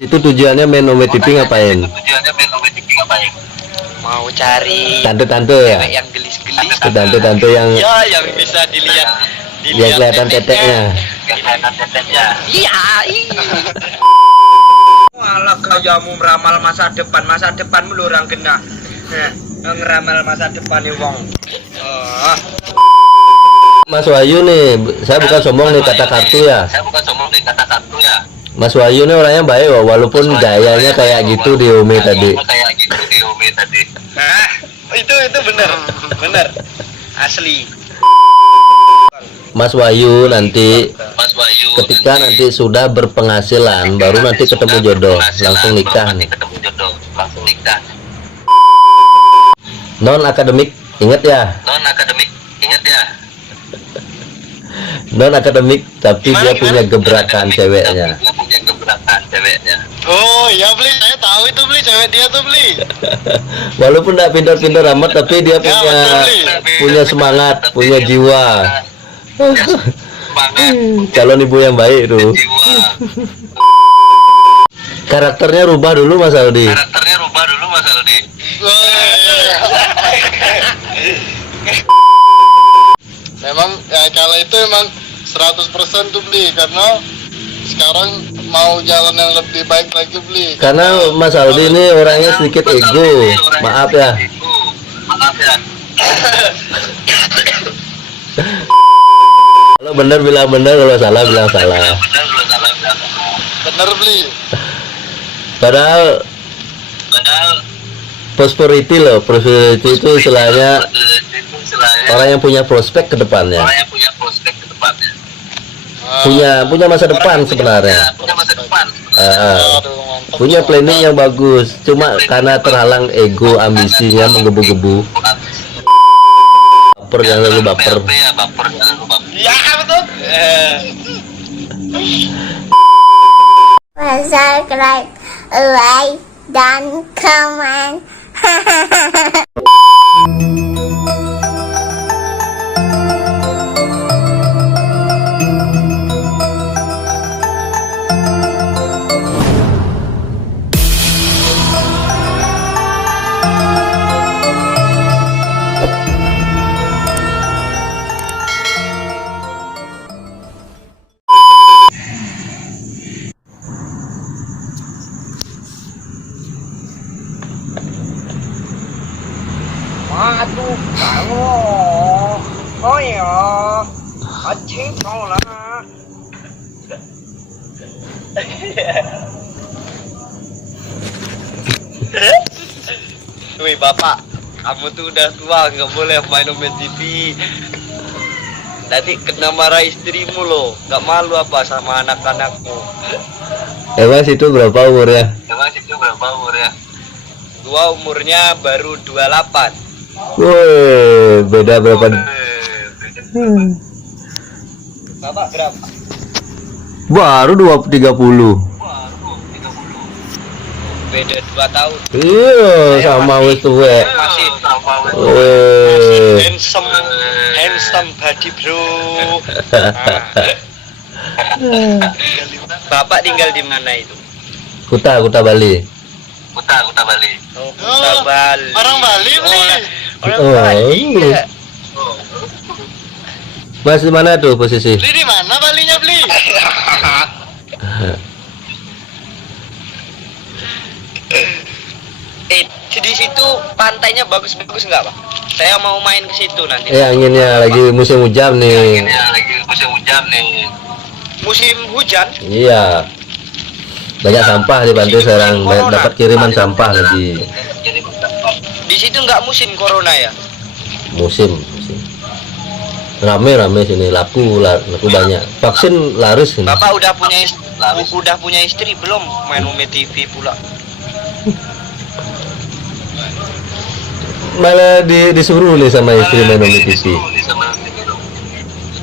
Itu tujuannya main Ome TV ngapain? Mau cari Tante-tante ya? cewek yang gelis-gelis. Tante-tante yang Ya, yang bisa dilihat kelihatan teteknya. Iya. Walah kayamu meramal masa depan lu orang kena. Ngeramal masa depan nih wong. Mas Wahyu nih, saya bukan sombong nih kata kartu ya. Mas Wahyu nih orangnya baik walaupun gayanya kayak gitu di Ome tadi. Itu bener asli. Mas Wahyu nanti ketika nanti sudah berpenghasilan baru nanti ketemu jodoh langsung nikah nih. Non akademik inget ya. Non akademik tapi dia punya gebrakan ceweknya. Oh iya beli, saya tahu itu beli cewek dia tuh beli. Walaupun tidak pintar-pintar amat tapi dia punya semangat, punya jiwa. Calon ibu yang baik tuh. Karakternya rubah dulu Mas Aldi. Memang ya kalau itu emang 100% tuh beli, karena sekarang mau jalan yang lebih baik lagi beli. Karena Mas Aldi ini orangnya sedikit ego. Maaf ya. Kalau benar bilang benar, kalau salah bilang salah. Bener beli. Padahal prosperity loh, prosperity itu istilahnya orang yang punya prospek ke depannya. Punya masa depan sebenarnya. Punya planning yang bagus, cuma karena terhalang ego, ambisinya menggebu-gebu. Baper, jangan lalu baper. Ya betul. Subscribe, like, dan comment. Aduh, kamu. Oh iya. Acing tahu lah. Wih bapak, kamu tuh udah tua, nggak boleh main Ome TV. Nanti kena marah istrimu loh, nggak malu apa sama anak-anakmu. Mas itu berapa umurnya? Gua umurnya baru 28. Woi, beda berapa? Bapak berapa? Baru 30. Beda 2 tahun. Iya, sama wis tuwek. Masih Woi. handsome body bro. Bapak tinggal di mana itu? Kuta Bali. Oh, Kuta Bali. Orang Bali beli. Orang Oh. Bali ya. Mas di mana tuh posisi? Beli di mana Balinya beli? Di situ pantainya bagus-bagus nggak Pak? Saya mau main ke situ nanti. Anginnya lagi musim hujan nih. Musim hujan. Iya. Banyak sampah di pantai sekarang, dapat kiriman sampah lagi. Di situ nggak musim corona ya? Musim. Rame sini, laku banyak. Vaksin laris ini. Bapak udah punya istri belum main Ome TV pula? Malah disuruh nih sama istri main Ome TV.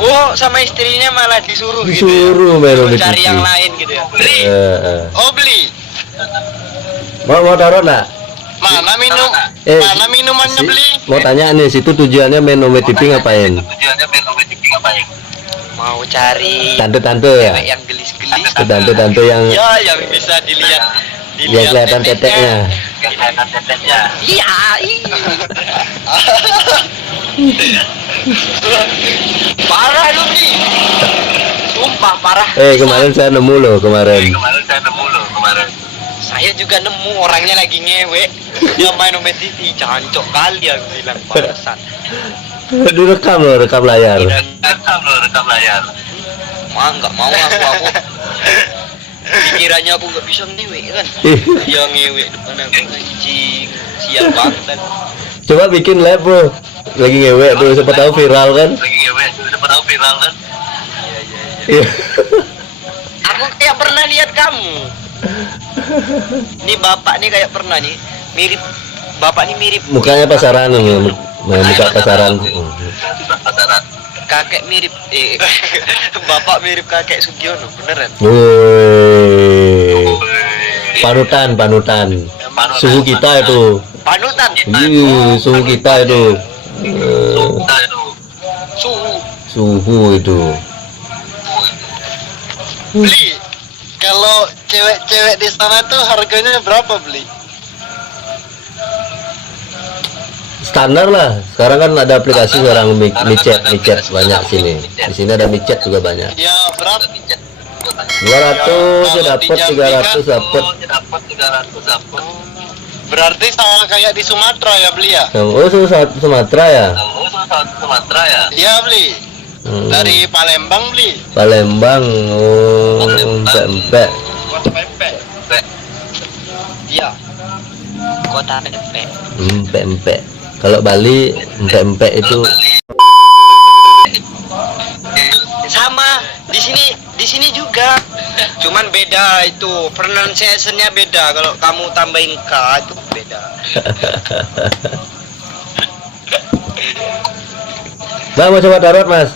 Oh, sama istrinya malah disuruh gitu ya? Disuruh main Ome Cari TV. yang lain gitu ya? Beli. Oh beli. Mau taruh nak? Mana minumannya beli? Mau tanya nih, situ tujuannya main Ome TV ngapain? Mau cari Tante-tante ya? cewek yang gelis-gelis. beli. Tante-tante yang Ya, yang bisa dilihat. yang kelihatan teteknya. Kelihatan teteknya. Iya. Parah lu nih. Sumpah parah. Kemarin saya nemu loh kemarin. Saya juga nemu orangnya lagi ngewe. Dia main Omet TV, jancok kali aku bilang bangsat. Direkam loh, rekam layar. Rekam layar. Nggak mau aku. Pikirannya aku nggak bisa ngewe kan. Dia ngewe depan aku anjing. Sial banget kan. Coba bikin live bro. Lagi ngewe tuh, siapa tahu viral kan. Iya. Aku kayak pernah lihat kamu. Ini bapak nih kayak pernah nih. Mirip. Bapak nih mirip. Mukanya pasaran nih, muka pasaran. Kakek mirip. Bapak mirip kakek Sugiono, beneran. Woi. Panutan. Suhu kita itu. Panutan. Suhu kita itu. Suhu itu. Beli, kalau cewek-cewek di sana tuh harganya berapa beli? Standar lah. Sekarang kan ada aplikasi sekarang micet banyak sini. Di sini ada micet juga banyak. Ya berapa? 200 dapat, 300 dapat. Berarti sama kayak di Sumatera ya beli ya? Oh, Sumatera ya? Iya beli. Dari Palembang beli. Palembang, empek. Kota Pempek. Iya. Kota Pempek. Empek. Kalau Bali, empek itu Sama di sini juga. Cuman beda itu pronunciation-nya beda. Kalau kamu tambahin K itu beda. Bang, mau coba tarot mas?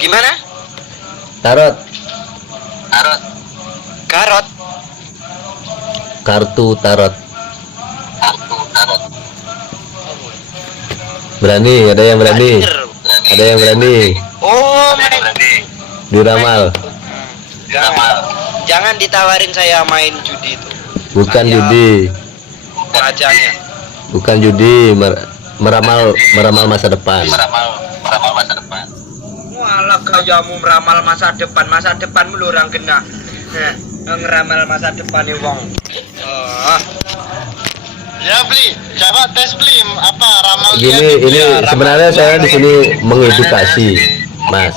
Gimana? Tarot, Karot. kartu tarot. Berani, ada yang berani. Ada yang berani. Oh, Diramal. Jangan ditawarin saya main judi itu. Bukan Saya judi. Rajanya. Bukan judi, meramal masa depan. Walah kayamu meramal masa depan lu orang kena. Ngeramal masa depan nih wong. Ya beli, coba tes beli apa ramal Gini, ini ya, sebenarnya saya di sini mengedukasi, Mas.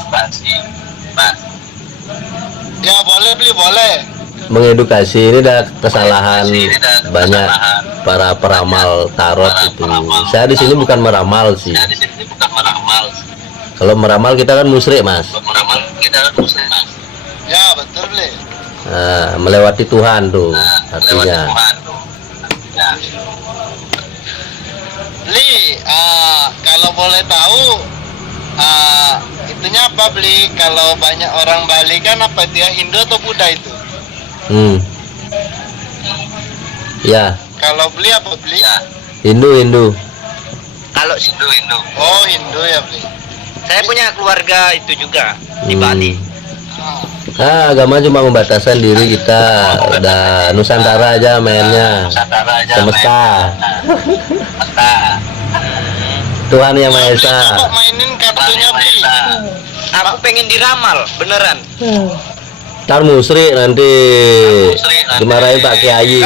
Ya boleh beli boleh. Mengedukasi, ini ada kesalahan banyak para peramal tarot itu. Saya di sini bukan meramal sih. Kalau meramal kita kan musyrik, Mas. Ya betul beli. Nah, melewati Tuhan tuh artinya. Beli, kalau boleh tahu, itunya apa beli? Kalau banyak orang Bali kan apa dia Hindu atau Buddha itu? Ya, Kalau beli apa beli? Hindu. Kalau Oh Hindu ya beli. saya punya keluarga itu juga di Bali. Agama cuma membataskan diri kita. Udah Nusantara aja mainnya. Semesta. Tuhan yang Maha Esa. Coba mainin kartunya beli. Aku pengen diramal, beneran. Ntar musrik nanti dimarahin Pak Kiai.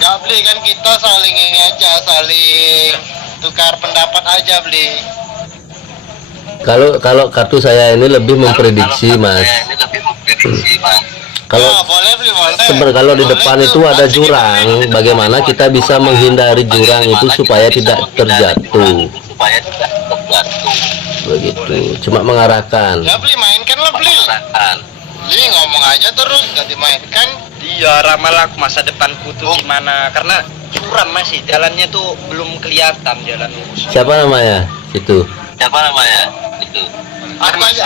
Enggak beli kan kita saling ini aja, saling tukar pendapat aja beli. Kalau kartu saya ini lebih memprediksi, Mas. Kalau Boleh beli boleh. kalau di depan itu ada jurang, bagaimana kita bisa menghindari jurang itu supaya tidak terjatuh? Begitu, cuma mengarahkan. Ya beli mainkan lah beli. Beli ngomong aja terus gak dimainkan. Iya, ramal aku masa depanku tuh gimana? Karena curam masih, jalannya tuh belum kelihatan jalan lurus. Siapa namanya? Itu. Apa aja?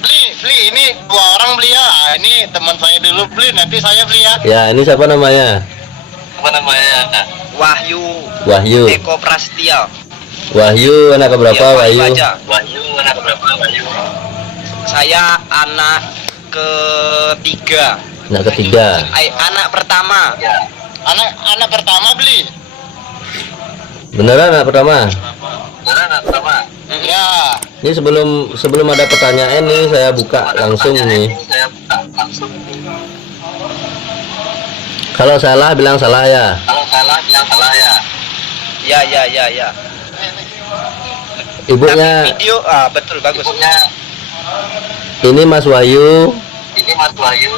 Beli ini dua orang beli ya. Ini teman saya dulu beli, nanti saya beli ya. Ya, ini siapa namanya? Wahyu Wahyu. Eko Prastio. Wahyu anak keberapa Ya, Wahyu? aja. Wahyu anak berapa Wahyu? Saya anak ketiga. Anak ketiga. Anak pertama. Ya. Anak pertama beli. Beneran anak pertama? Anak pertama. Ya. Ini sebelum ada pertanyaan nih saya buka langsung nih. Saya buka langsung. Kalau salah bilang salah ya. Kalau salah bilang salah ya. Ya. Ibunya Tapi video betul bagus. Ibunya ini Mas Wahyu, ini Mas Wahyu.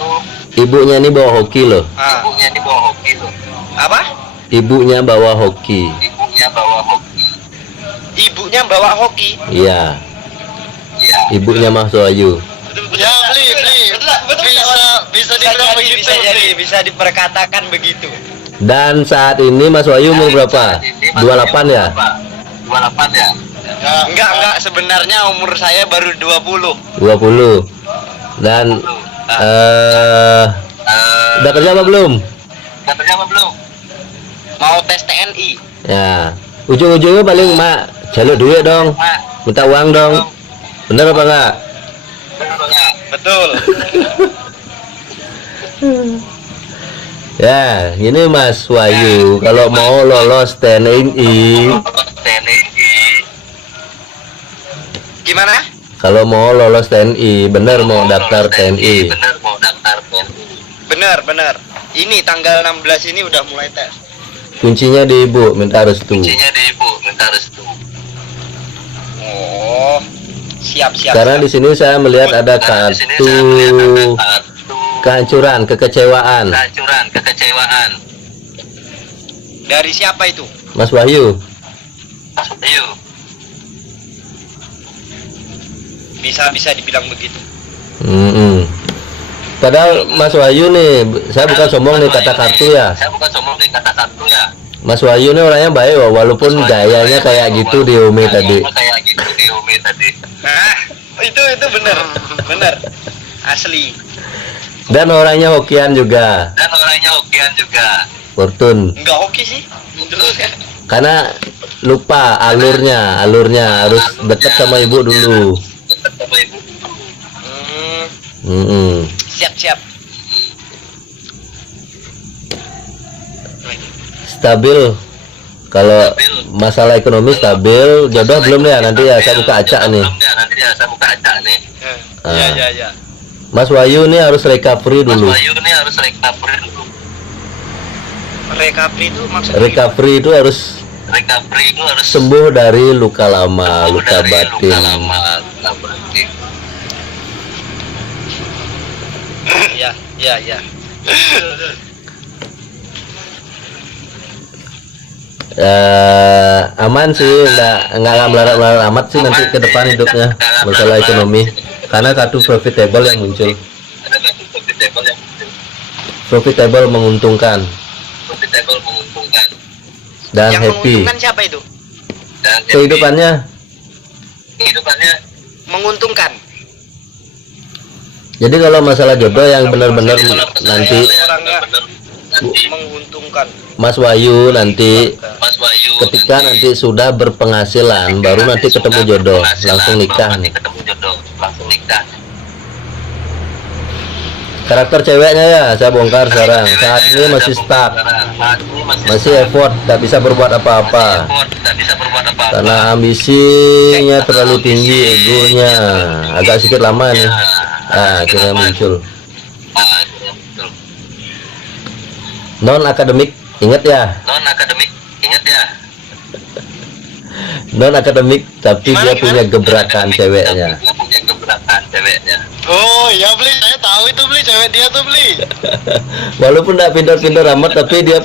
ibunya ini bawa hoki loh. Ibunya ini bawa hoki tuh. Apa? Ibunya bawa hoki. Ibunya bawa hoki. Ibunya bawa hoki. Iya, Iya. ibunya Mas Wahyu. Ya beli. Bisa dibilang begitu. Bisa diperkatakan begitu. Dan saat ini Mas Wahyu umur berapa? 28 ya? 28 ya. Enggak, sebenarnya umur saya baru 20. 20. Dan udah kerja apa belum? Udah kerja apa belum? Mau tes TNI. Ya, ujung-ujungnya paling mak jalur duit dong, minta uang dong. Bener apa enggak? Betul. Ya, ini Mas Wahyu kalau mau lolos TNI, Gimana? kalau mau lolos TNI, bener mau daftar TNI. Bener mau daftar TNI. Benar. Ini tanggal 16 ini udah mulai tes. Kuncinya di ibu, minta restu. Kuncinya di ibu, minta restu. Oh, siap. Karena di sini saya melihat ada Karena di sini kartu saya melihat ada kartu kehancuran, kekecewaan. kekecewaan. Dari siapa itu? Mas Wahyu, Ayo. Bisa dibilang begitu. Padahal Mas Wahyu nih, saya bukan sombong nih kata kartu ya. Saya bukan sombong nih kata kartu ya. Mas Wahyu nih orangnya baik loh, walaupun gayanya kayak gitu di Umi tadi. Kayak gitu di Umi tadi. Nah, itu bener. Asli. Dan orangnya hokian juga, Dan orangnya hokian juga. Fortun. Enggak oke sih. Karena lupa alurnya harus deket sama ibu dulu. Dekat sama ibu. Siap. Stabil. Kalau masalah ekonomi stabil, jodoh belum ya, nanti ya saya buka acak nih. Nanti ya saya buka acak nih. Ya. Mas Wahyu nih harus recovery Mas dulu. Wahyu ini harus recovery dulu. Recovery itu maksudnya Recovery itu harus Recovery itu harus sembuh dari luka lama, luka dari batin. luka lama, luka batin. Ya. Aman sih, nggak melarat amat sih nanti ke depan hidupnya masalah ekonomi, karena kartu profitable yang muncul. Ada kartu profitable yang muncul. Profitable menguntungkan Profitable menguntungkan. dan Yang happy menguntungkan siapa itu? Dan kehidupannya. kehidupannya Menguntungkan. Jadi kalau masalah jodoh yang benar-benar Jadi kalau nanti orangnya nanti menguntungkan. Mas Wahyu nanti Mas Wahyu ketika nanti sudah berpenghasilan baru nanti ketemu jodoh, langsung nikah nih. ketemu jodoh, langsung nikah. Karakter ceweknya ya saya bongkar sekarang. Saat ini masih stuck, masih effort, tak bisa berbuat apa-apa Tidak bisa berbuat apa-apa. karena ambisinya terlalu tinggi, egonya agak sedikit lama nih. Akhirnya muncul. Betul. Non akademik, ingat ya, Non akademik, ingat ya. non akademik tapi dia punya gebrakan ceweknya. Dia punya gebrakan ceweknya. Oh iya beli, saya tahu itu beli cewek dia tuh beli. Walaupun tidak pintar-pintar amat tapi dia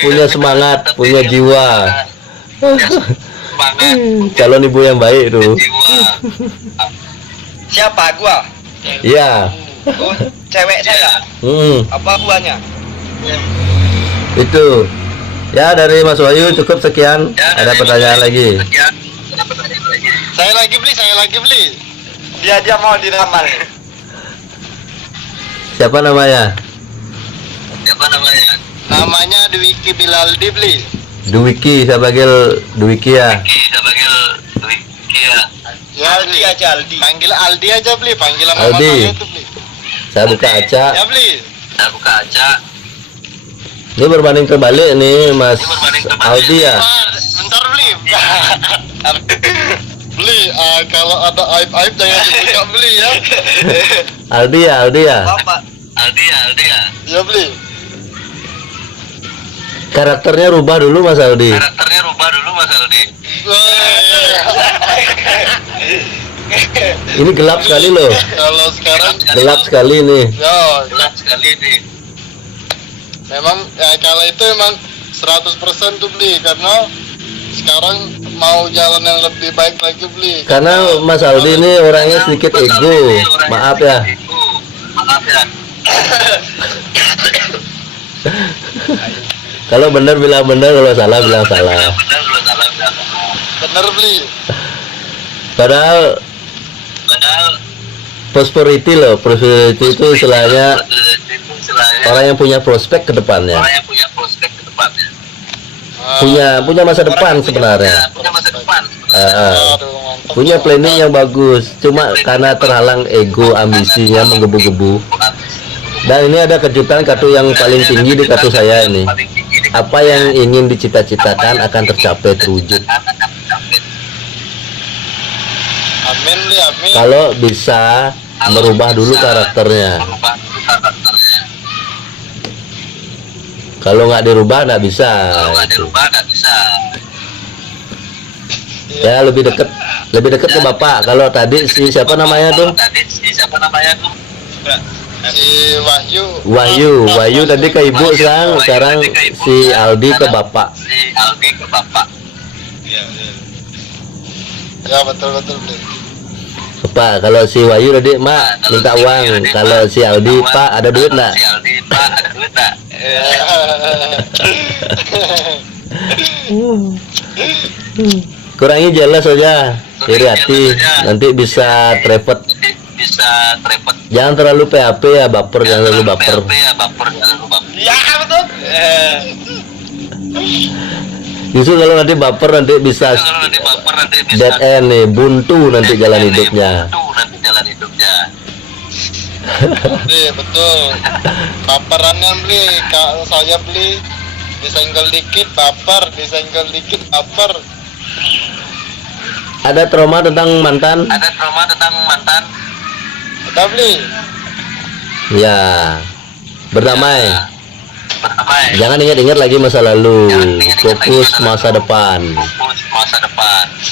punya semangat, punya jiwa. Semangat, Calon ibu yang baik tuh. jiwa. Siapa gua? Iya. Oh, cewek saya. Apa guanya? Itu. Ya dari Mas Wahyu cukup sekian. Ya, Ada dari pertanyaan Mas lagi? Wahyu, sekian. Ada pertanyaan lagi. Saya lagi beli. Dia mau diramal. Siapa namanya? Siapa namanya? Namanya Dwiki Bilaldi beli. Dwiki, saya panggil Dwiki ya. Ya Aldi beli. aja Aldi. Panggil Aldi aja beli. Panggil sama Aldi. saya itu beli. Saya buka aca. Ya beli. Ini berbanding terbalik nih Mas Aldi ya. Bentar beli. Beli. Kalau ada aib-aib jangan dibuka beli ya. Aldi ya. Bapak. Ya beli. Karakternya rubah dulu Mas Aldi. Ini gelap sekali loh. Kalau sekarang Gelap sekali nih. ya memang ya, kalau itu emang 100% tuh beli karena sekarang mau jalan yang lebih baik lagi beli. Karena Mas Aldi ini orangnya sedikit ego. Maaf ya. Kalau benar bilang benar, kalau salah bilang salah. Bener beli. Padahal prosperity loh, prosperity itu istilahnya orang yang punya prospek ke depannya, punya masa depan sebenarnya. Aduh, mantap. Punya planning yang bagus, cuma karena terhalang ego, ambisinya menggebu-gebu. Dan ini ada kejutan kartu yang paling tinggi di kartu saya ini. Apa yang ingin dicita-citakan akan tercapai, terwujud. Amin beli, amin. Kalau bisa merubah dulu karakternya. Kalau nggak dirubah nggak bisa. Ya lebih dekat ke bapak. Kalau tadi si siapa namanya tuh? Si Wahyu tadi ke ibu, sekarang si Aldi ke bapak. Ya betul beli. Pak, kalau si Wahyu tadi mak minta uang. Kalau si Aldi, Pak ada duit nggak? Kurangi jelas saja, iri hati, nanti bisa trepet. Jangan terlalu PHP ya, baper, jangan terlalu baper. Ya betul. Justru kalau nanti baper nanti bisa dead end nih, buntu nanti jalan hidupnya. Beli betul. Baperannya beli. Kalau saya beli disenggol dikit baper, disenggol dikit baper. Ada trauma tentang mantan? Udah beli. Ya, berdamai. Jangan ingat-ingat lagi masa lalu, fokus masa depan.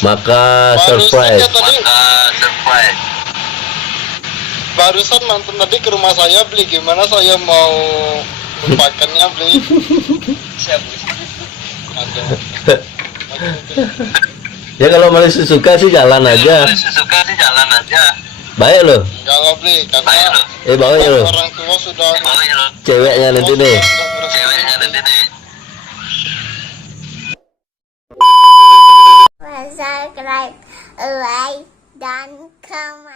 Maka surprise. Saja tadi barusan mantan tadi ke rumah saya beli, gimana saya mau lupakannya beli. Aduh. Ya kalau masih suka sih jalan aja. Baik loh. Kalau beli karena Baik loh. orang tua sudah Ceweknya nanti nih. Subscribe, like, dan comment.